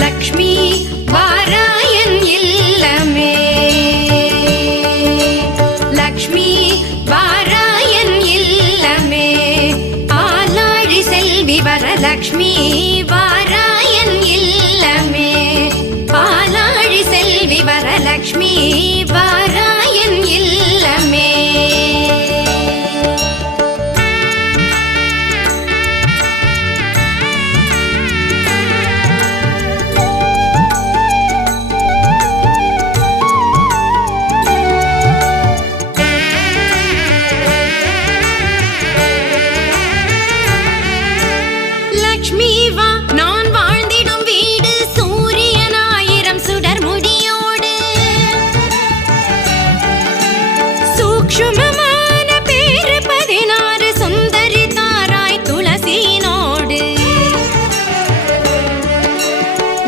Lakshmi வாராயன் இல்லமே, Lakshmi வாராயன் இல்லமே, ஆலாழி Selvi Varalakshmi வாராயன் இல்லமே, ஆலாழி Selvi Varalakshmi